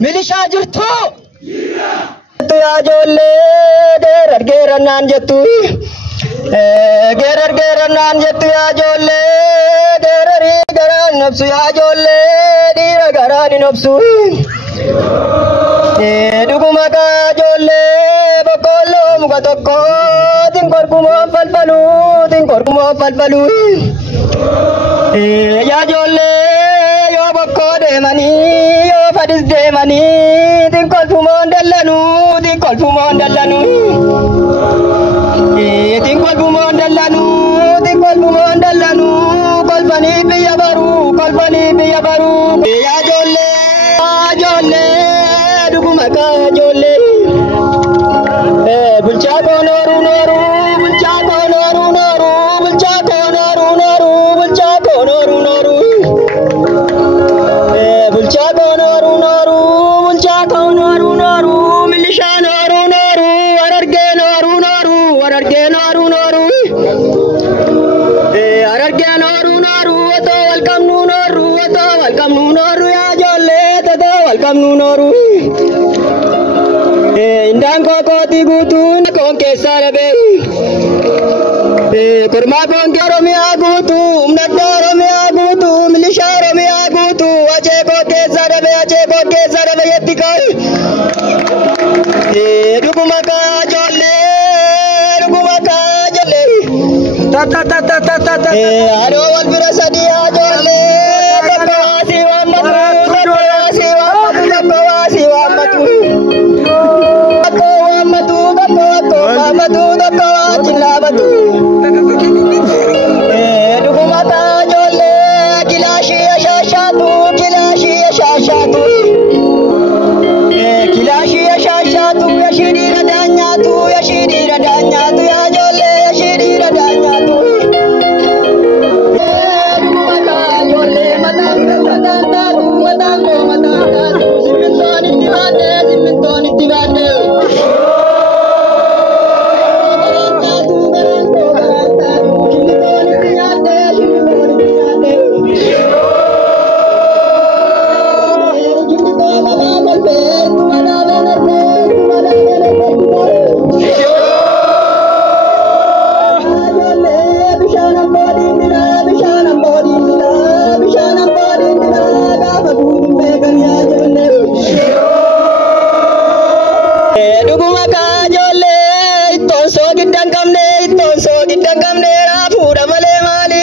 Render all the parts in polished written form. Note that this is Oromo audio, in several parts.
milishaa jirtu yaa ijoollee geerarnaan jettu geerarnaan jettu yaa ijoollee geerarii garaan nobsu yaa ijoollee dhiira garaan hin obsu dhuguma kaa ijoollee boqqolloo muka tokko tinkorkumoo falfalu yaa ijoollee yoo bokkoo deemanii yoo fadis deemanii tinkolfumoon dallanu tinkolfumoon dallanu kolfanii biyya baruu yaa ijoollee dhuguma kaa ijoollee bulchaa koo nooruu bulchaa koo nooruu bulchaa koo nooruu bulchaa koo nooruu bulchaa koo nooruu milishaa nooruu Harargee nooruu Harargee nooruu otoo wal qabnu nooruu yaa ijoollee otoo wal qabnu nooruu indaan kookootii guutuun koon keessaa dhabee kurmaa koon Oromiyaa guutuu humnadda Oromiyaa guutuu milishaa Oromiyaa guutuu achee koo keessaa dhabee yetti koo dhuguma kaa ijoollee adoo wal bira sadii yaa ijoollee tokko waasii waammatu dhuguma kaa ijoollee kilaashii yashaashaatu yashii dhiira daanyaatu yaa ijoollee yashii dhiira daanyaatu dhuguma kaa ijoollee mataan taatu simmintoon itti baadhee dhuguma kaa ijoollee ittoon soo giddan qabne raafuudha malee maali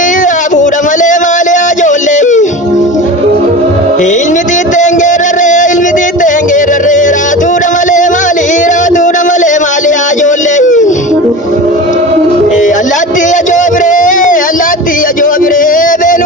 yaa ijoollee ilmi tiitteen geerarree raatuudha malee maali yaa ijoollee allaattii ajoobiree beenu